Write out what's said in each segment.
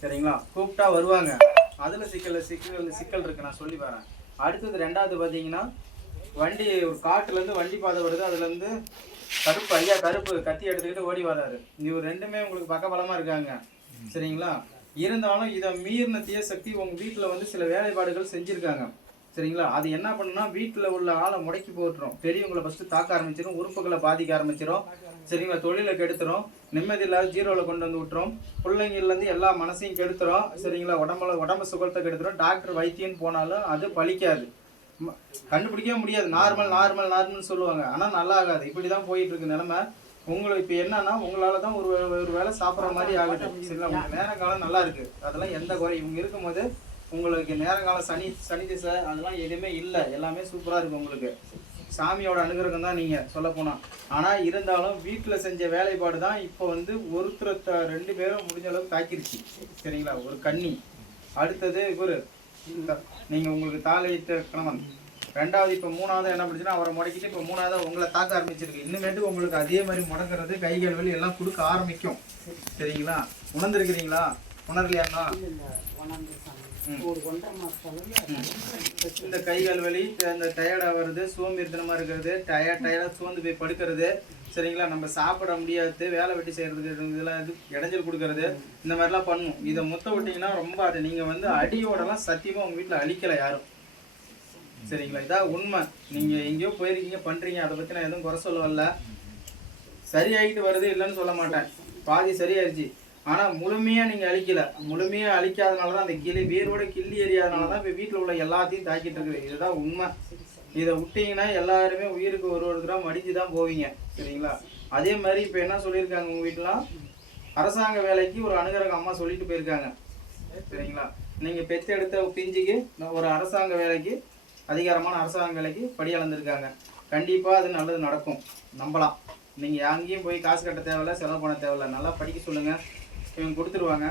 சரிங்களா? கூப்பிட்டா வருவாங்க. அதில் சிக்கல் இருக்குது, நான் சொல்லி வரேன். அடுத்தது ரெண்டாவது பார்த்தீங்கன்னா, வண்டி ஒரு காட்டுலேருந்து வண்டி பாதை வருது, அதுலேருந்து கருப்பு கத்தி எடுத்துக்கிட்டு ஓடி வராரு. இவர் ரெண்டுமே உங்களுக்கு பக்கபலமாக இருக்காங்க. சரிங்களா? இருந்தாலும் இதை மீறின தீய சக்தி உங்கள் வீட்டில் வந்து சில வேலைப்பாடுகள் செஞ்சுருக்காங்க. சரிங்களா? அது என்ன பண்ணுன்னா, வீட்டில் உள்ள ஆளை முடக்கி போட்டுரும். பெரியவங்களை ஃபஸ்ட்டு தாக்க ஆரம்பிச்சிடும், உறுப்புகளை பாதிக்க ஆரம்பிச்சிடும். சரிங்களா? தொழிலை கெடுத்துரும், நிம்மதி இல்லாத ஜீரோவில் கொண்டு வந்து விட்டுரும், பிள்ளைங்கள்லேருந்து எல்லா மனசையும் கெடுத்துரும். சரிங்களா? உடம்பு சுகத்தை கெடுத்துரும். டாக்டர் வைத்தியம்னு போனாலும் அது பலிக்காது, கண்டுபிடிக்கவே முடியாது. நார்மல்னு சொல்லுவாங்க, ஆனால் நல்லா ஆகாது. இப்படி தான் போயிட்டு இருக்கு நிலைமை. உங்களுக்கு இப்போ என்னன்னா, உங்களால் தான் ஒரு வேளை சாப்பிட்ற மாதிரி ஆகுது. சரிங்களா? உங்களுக்கு நேரம் காலம் நல்லா இருக்குது, அதெல்லாம் எந்த குறை. இவங்க இருக்கும்போது உங்களுக்கு நேரங்காலம் சனி திசை அதெல்லாம் எதுவுமே இல்லை, எல்லாமே சூப்பராக இருக்குது. உங்களுக்கு சாமியோட அனுகிரகம் தான் நீங்கள் சொல்ல போனால். ஆனால் இருந்தாலும் வீட்டில் செஞ்ச வேலைப்பாடு தான் இப்போ வந்து ஒருத்தர் 2 பேரும் முடிஞ்ச அளவுக்கு தாக்கிருச்சு. சரிங்களா? ஒரு கன்னி, அடுத்தது இவர், நீங்கள் உங்களுக்கு தாளித்த கணவன், ரெண்டாவது இப்போ மூணாவது என்ன பண்ணுச்சுன்னா அவரை முடக்கிட்டு இப்போ மூணாவது உங்களை தாக்க ஆரம்பிச்சிருக்கு. இன்னுமேட்டு உங்களுக்கு அதே மாதிரி முடக்கிறது, கைகள் வலி எல்லாம் கொடுக்க ஆரம்பிக்கும். சரிங்களா? உணர்ந்துருக்கிறீங்களா? உணரலையாண்ணா? இந்த கைகள் வலி, இந்த டயர்டாக வருது, சோம்பேறித்தனமாக இருக்கிறது, டயர்டாக சோர்ந்து போய் படுக்கிறது. சரிங்களா? நம்ம சாப்பிட முடியாது, வேலை வெட்டி செய்கிறதுக்கு இதெல்லாம் இடைஞ்சல் கொடுக்கறது, இந்த மாதிரிலாம் பண்ணும். இதை மொத்த விட்டிங்கன்னா ரொம்ப அது நீங்கள் வந்து அடியோடலாம் சத்தியமாக உங்கள் வீட்டில் அழிக்கலை யாரும். சரிங்களா? இதான் உண்மை. நீங்கள் எங்கேயோ போயிருக்கீங்க, பண்ணுறீங்க, அதை பற்றி நான் எதுவும் குறை சொல்ல வரல. சரியாகிட்டு வருது, இல்லைன்னு சொல்ல மாட்டேன். பாதி சரியாயிருச்சு. ஆனால் முழுமையாக நீங்கள் அழிக்கலை. முழுமையாக அழிக்காதனால தான் அந்த வேரோட கிள்ளி எறியாதனால தான் இப்போ வீட்டில் உள்ள எல்லாத்தையும் தாக்கிட்டு இருக்குது. இதுதான் உண்மை. இதை விட்டிங்கன்னா எல்லாருமே உயிருக்கு ஒருத்தராக மடித்து தான் போவீங்க. சரிங்களா? அதே மாதிரி இப்போ என்ன சொல்லியிருக்காங்க உங்கள் வீட்டிலாம், அரசாங்க வேலைக்கு ஒரு அனுகிரகம் அம்மா சொல்லிட்டு போயிருக்காங்க. சரிங்களா? நீங்கள் பெற்றெடுத்த பிஞ்சுக்கு ஒரு அரசாங்க வேலைக்கு, அதிகாரமான அரசாங்க வேலைக்கு படி அளந்துருக்காங்க. கண்டிப்பாக அது நல்லது நடக்கும், நம்பலாம். நீங்கள் அங்கேயும் போய் காசு கட்ட தேவையில்ல, செலவு பண்ண தேவையில்ல. நல்லா படிக்க சொல்லுங்கள், இவங்க கொடுத்துருவாங்க.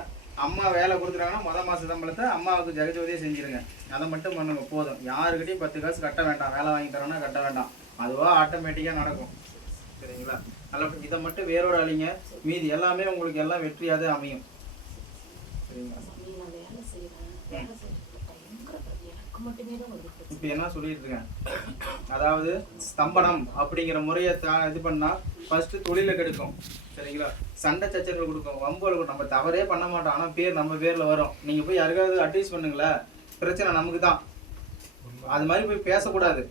அம்மா வேலை கொடுத்துருவாங்கன்னா மொதல் மாத சம்பளத்தை அம்மாவுக்கு ஜெகஜோதியே செஞ்சுருங்க. அதை மட்டும் பண்ணுங்க போதும். யாருக்கிட்டையும் 10 காசு கட்ட வேண்டாம். வேலை வாங்கி தரோன்னா கட்ட வேண்டாம், அதுவாக ஆட்டோமேட்டிக்காக நடக்கும். சரிங்களா? நல்லா இதை மட்டும் வேரோட அழிங்க, மீதி எல்லாமே உங்களுக்கு எல்லாம் வெற்றியாக தான் அமையும். சரிங்களா? இப்போ என்ன சொல்லிட்டு இருக்கேன், அதாவது ஸ்தம்பனம் அப்படிங்கிற முறையை இது பண்ணால் ஃபர்ஸ்ட் தொழிலை கெடுக்கும். சரிங்களா? சண்டை சச்சரவு கொடுக்கும், வம்புகள் கொடுக்கும். நம்ம தவறே பண்ண மாட்டோம், ஆனால் பேர் நம்ம பேரில் வரும். நீங்கள் போய் யாருக்காவது அட்வைஸ் பண்ணுங்களேன், பிரச்சனை நமக்கு தான். அது மாதிரி போய் பேசக்கூடாது.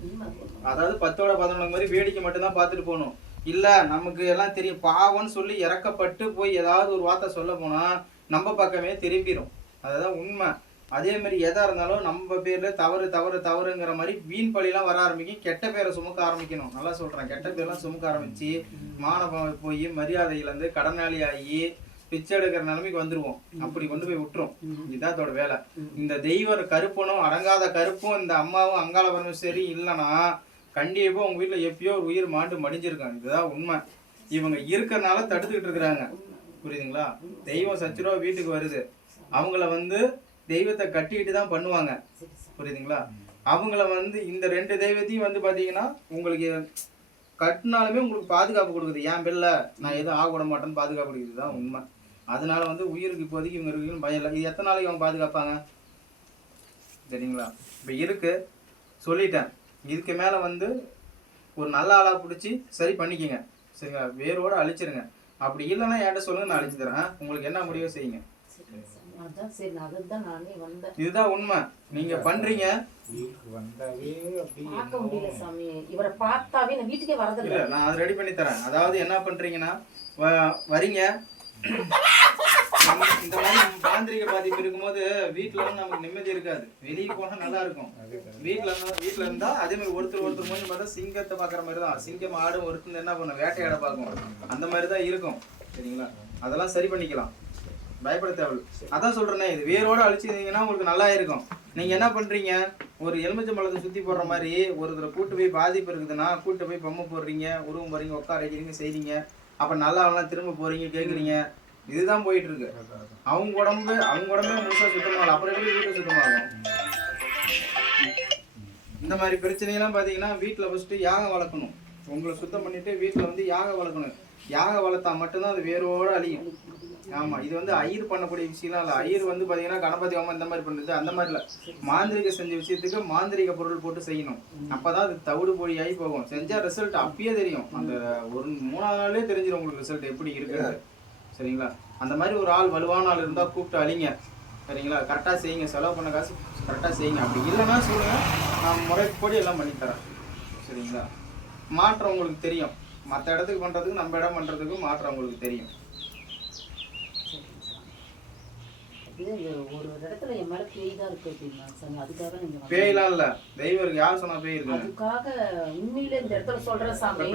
அதாவது 10ஓட 11 மாதிரி வேடிக்கை மட்டும்தான் பார்த்துட்டு போகணும். இல்லை நமக்கு எல்லாம் தெரியும், பாவம்னு சொல்லி இறக்கப்பட்டு போய் ஏதாவது ஒரு வார்த்தை சொல்ல போனால் நம்ம பக்கமே திரும்பிடும். அதுதான் உண்மை. அதே மாதிரி எதாக இருந்தாலும் நம்ம பேரில் தவறுங்கிற மாதிரி வீண் பழிலாம் வர ஆரம்பிக்கும். கெட்ட பேரை சுமக்க ஆரம்பிக்கணும். நல்லா சொல்கிறேன், கெட்ட பேர்லாம் சுமக்க ஆரம்பித்து மானபம் போய் மரியாதையிலேருந்து கடனாளி ஆகி பிச்சை எடுக்கிற நிலைமைக்கு வந்துடுவோம். அப்படி கொண்டு போய் விட்டுரும். இதுதான் அதோட வேலை. இந்த தெய்வ கருப்பனும் அடங்காத கருப்பும் இந்த அம்மாவும் அங்காள பரமேஸ்வரி இல்லைன்னா கண்டிப்பாக உங்கள் வீட்டில் எப்பயோ ஒரு உயிர் மாண்டு மடிஞ்சிருக்காங்க. இதுதான் உண்மை. இவங்க இருக்கிறனால தடுத்துக்கிட்டு இருக்கிறாங்க. புரியுதுங்களா? தெய்வம் சச்சுரூவா வீட்டுக்கு வருது, அவங்கள வந்து தெய்வத்தை கட்டிக்கிட்டு தான் பண்ணுவாங்க. புரியுதுங்களா? அவங்கள வந்து இந்த 2 தெய்வத்தையும் வந்து பார்த்தீங்கன்னா உங்களுக்கு கட்டினாலுமே உங்களுக்கு பாதுகாப்பு கொடுக்குது. என் பிள்ளை நான் எதுவும் ஆக விட மாட்டேன்னு பாதுகாப்பு கொடுக்குது. தான் உண்மை. அதனால வந்து உயிருக்கு இப்போதைக்கு இவங்க இருக்குன்னு பயம் இல்லை. இது எத்தனை நாளைக்கு அவங்க பாதுகாப்பாங்க? சரிங்களா? இப்போ இருக்கு சொல்லிட்டேன். இதுக்கு மேலே வந்து ஒரு நல்ல ஆளாக பிடிச்சி சரி பண்ணிக்கோங்க. சரிங்களா? வேரோடு அழிச்சிருங்க. அப்படி இல்லைன்னா என்கிட்ட சொல்லுங்க, நான் அழிச்சு தரேன். உங்களுக்கு என்ன முடிவோ செய்யுங்க. இதுதான் உண்மை. நீங்க பண்றீங்க, நான் அதை ரெடி பண்ணி தரேன். அதாவது என்ன பண்றீங்கன்னா, வரீங்க இந்த மாதிரி மாந்திரிக பாதிப்பு இருக்கும்போது வீட்டுல வந்து நமக்கு நிம்மதி இருக்காது. வெளியே போனா நல்லா இருக்கும். வீட்டுல இருந்தா அதே மாதிரி ஒருத்தர் மூஞ்சி பார்த்தா சிங்கத்தை பாக்குற மாதிரி தான். சிங்கம் ஆடு ஒருத்தர் என்ன பண்ணும், வேட்டையாட பார்க்கும். அந்த மாதிரி தான் இருக்கும். சரிங்களா? அதெல்லாம் சரி பண்ணிக்கலாம், பயப்பட தேவையில்லை. அதான் சொல்றேனே, இது வேரோட அழிச்சிருந்தீங்கன்னா உங்களுக்கு நல்லா இருக்கும். நீங்க என்ன பண்றீங்க, ஒரு எலுமிச்சம்பழத்தை சுத்தி போடுற மாதிரி ஒருத்தரை கூட்டு போய் பாதிப்பு இருக்குதுன்னா கூட்டு போய் பொம்மை போடுறீங்க, உருவம் போறீங்க, உட்கார வைக்கிறீங்க, செய்றீங்க. அப்ப நல்லா திரும்ப போறீங்க, கேட்குறீங்க. இதுதான் போயிட்டு இருக்கு. அவங்க உடம்பே முழுசா சுத்தமாகல, அப்புறம் எப்படி வீட்டை சுத்தமாகும்? இந்த மாதிரி பிரச்சனையெல்லாம் பார்த்தீங்கன்னா வீட்டில் ஃபஸ்ட்டு யாகம் வளர்க்கணும். உங்களை சுத்தம் பண்ணிட்டு வீட்டில் வந்து யாகம் வளர்க்கணும். யாக வளர்த்தா மட்டும்தான் அது வேரோட அழியும். ஆமா, இது வந்து ஐயர் பண்ணக்கூடிய விஷயம்லாம் இல்லை. ஐயர் வந்து பாத்தீங்கன்னா கணபதி ஹோமம் இந்த மாதிரி பண்ணுறது அந்த மாதிரி இல்லை. மாந்திரிக செஞ்ச விஷயத்துக்கு மாந்திரிக பொருள் போட்டு செய்யணும். அப்பதான் அது தவிடு பொடியாகி போகும். செஞ்சா ரிசல்ட் அப்பயே தெரியும். அந்த ஒரு 3ஆவது நாளே தெரிஞ்சிடும் உங்களுக்கு ரிசல்ட் எப்படி இருக்குது. சரிங்களா? அந்த மாதிரி ஒரு ஆள் வலுவான ஆள் இருந்தால் கூப்பிட்டு அழிங்க. சரிங்களா? கரெக்டாக செய்யுங்க. செலவு பண்ண காசு கரெக்டாக செய்யுங்க. அப்படி இல்லைன்னா சொல்லுங்கள், நான் முறைப்படி எல்லாம் பண்ணித்தரேன். சரிங்களா? மாற்றம் உங்களுக்கு தெரியும். மற்ற இடத்துக்கு பண்ணுறதுக்கு நம்ம இடம் பண்ணுறதுக்கும் மாற்றம் உங்களுக்கு தெரியும். ஒரு இடத்துல என் மேல பேய் தான் இருக்கு அப்படின்னா சாமி, அதுக்காக நீங்க பேய்லாம் இல்லை, தெய்வம் இருக்கு. யார் சொன்னா பேய் இருக்கு? அதுக்காக உண்மையிலே இந்த இடத்துல சொல்றேன் சாமி.